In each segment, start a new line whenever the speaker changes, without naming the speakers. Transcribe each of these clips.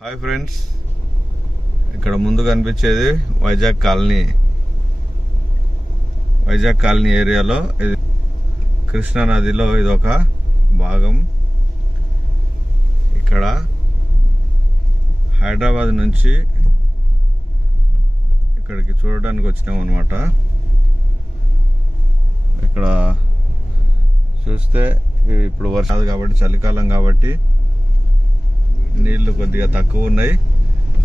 Hi friends ఇక్కడ ముందు కనిపించేది వైజాగ్ కాలనీ. వైజాగ్ కాలనీ ఏరియాలో ఇది కృష్ణా నదిలో ఇది ఒక భాగం. ఇక్కడ హైదరాబాద్ నుంచి ఇక్కడికి చూడడానికి వచ్చినాం అనమాట ఇక్కడ చూస్తే ఇప్పుడు వర్షాలు కాబట్టి చలికాలం కాబట్టి నీళ్ళు కొద్దిగా తక్కువ ఉన్నాయి.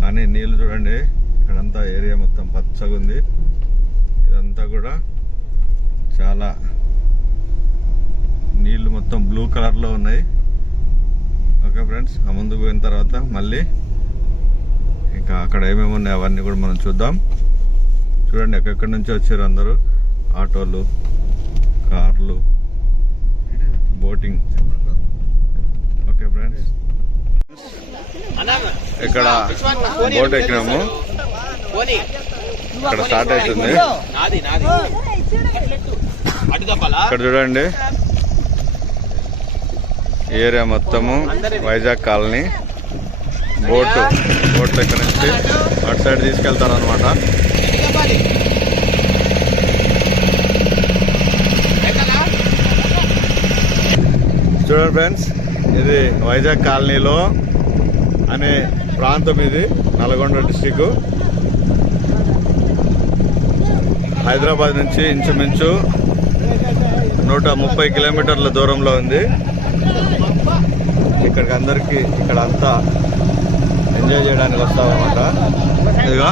కానీ నీళ్ళు చూడండి ఇక్కడంతా ఏరియా మొత్తం పచ్చగా ఉంది. ఇదంతా కూడా చాలా నీళ్ళు మొత్తం బ్లూ కలర్లో ఉన్నాయి. ఓకే ఫ్రెండ్స్ ఆ ముందుకు పోయిన తర్వాత మళ్ళీ ఇంకా అక్కడ ఏమేమి ఉన్నాయి అవన్నీ కూడా మనం చూద్దాం. చూడండి ఎక్కడెక్కడి నుంచి వచ్చారు అందరూ? ఆటోలు కార్లు బోటింగ్. Okay friends. ఇక్కడ బోట్ ఎక్కినాము. ఇక్కడ స్టార్ట్ అవుతుంది. ఇక్కడ చూడండి. ఏరియా మొత్తము వైజాగ్ కాలనీ. బోటు బోట్ ఇక్కడ నుంచి అటు సైడ్ తీసుకెళ్తారు అనమాట చూడండి ఫ్రెండ్స్ ఇది వైజాగ్ కాలనీలో అనే ప్రాంతం ఇది నల్గొండ డిస్టిక్ హైదరాబాద్ నుంచి ఇంచుమించు నూట ముప్పై కిలోమీటర్ల దూరంలో ఉంది. ఇక్కడికి అందరికీ ఇక్కడ అంతా ఎంజాయ్ చేయడానికి వస్తామన్నమాట. ఇదిగా.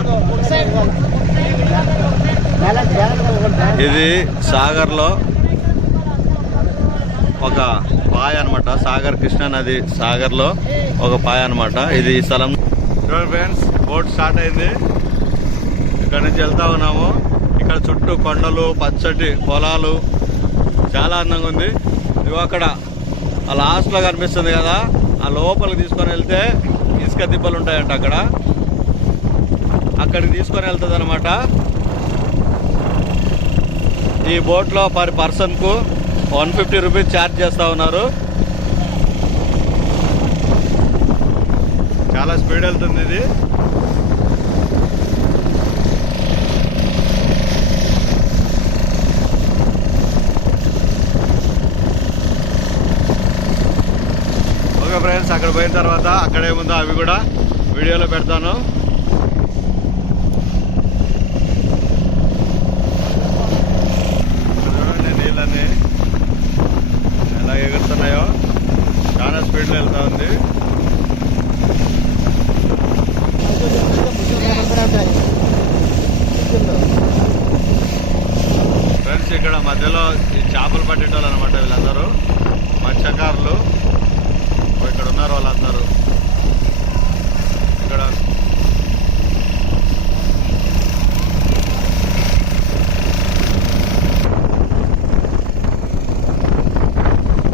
ఇది సాగర్లో ఒక పాయ అనమాట సాగర్ కృష్ణానది సాగర్లో ఒక పాయ అనమాట ఇది స్థలం. ఫ్రెండ్స్ బోట్ స్టార్ట్ అయింది. ఇక్కడ నుంచి వెళ్తా ఉన్నాము. ఇక్కడ చుట్టూ కొండలు పచ్చటి పొలాలు. చాలా అందంగా ఉంది. ఇవి అక్కడ. ఆ లాస్ట్లో కనిపిస్తుంది కదా. ఆ లోపలికి తీసుకొని వెళ్తే ఇసుక దిబ్బలు ఉంటాయంట అక్కడ. అక్కడికి తీసుకొని వెళ్తుంది అనమాట ఈ బోట్లో పర్ పర్సన్కు వన్ ఫిఫ్టీ రూపీస్ ఛార్జ్ చేస్తూ ఉన్నారు. చాలా స్పీడ్ వెళ్తుంది ఇది. ఓకే ఫ్రెండ్స్ అక్కడ పోయిన తర్వాత అక్కడ ఏముందో అవి కూడా వీడియోలో పెడతాను చూడండి నీళ్ళని ఎలా ఎగురుతున్నాయో చాలా స్పీడ్లో వెళ్తా ఉంది ఫ్రెండ్స్ ఇక్కడ మధ్యలో ఈ చేపలు పట్టేటోళ్ళు అనమాట వీళ్ళందరూ. మత్స్యకారులు ఓ ఇక్కడ ఉన్నారు వాళ్ళందరూ ఇక్కడ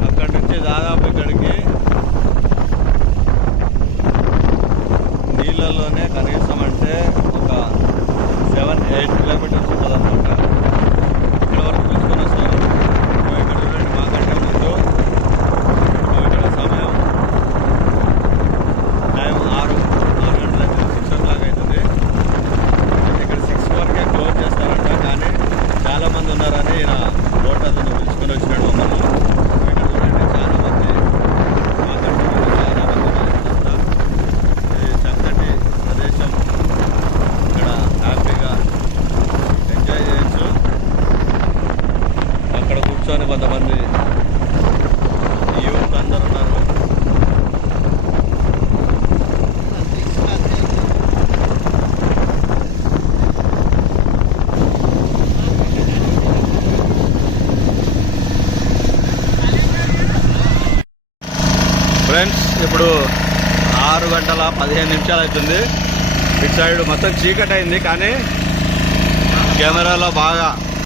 అక్కడి నుంచి దాదాపు ఇక్కడికి నీళ్ళలోనే కనీసం అంటే ఒక సెవెన్ ఎయిట్ కిలోమీటర్స్ ఉంటుంది అనమాట ఇక్కడ వరకు పిలుచుకొని వస్తారు ఇదిగో ఇక్కడ చూడండి మాకంటే ముందు ఇదిగో ఇక్కడ సమయం టైం ఆరు ఆరు గంటల సిక్స్ ఓ క్లాక్ అవుతుంది ఇక్కడ సిక్స్ వరకే క్లోజ్ చేస్తారంట కానీ చాలా మంది ఉన్నారని ఈయన బోట్ అతను పిలుచుకొని వచ్చినాడు మమ్మల్ని ఇక్కడ చూడండి చాలా మంది మాకంటే ముందు చాలా మంది ఉన్నారు ఇక్కడంతా. ఇది చక్కటి ప్రదేశం ఇక్కడ హ్యాపీగా ఎంజాయ్ చేయొచ్చు అక్కడ కూర్చొని కొంతమంది యూత్ అందరు ఉన్నారు ఫ్రెండ్స్ ఇప్పుడు ఆరు గంటల పదిహేను నిమిషాలు అవుతుంది. ఇటు సైడ్ మొత్తం చీకటి అయింది కానీ కెమెరాలో బాగా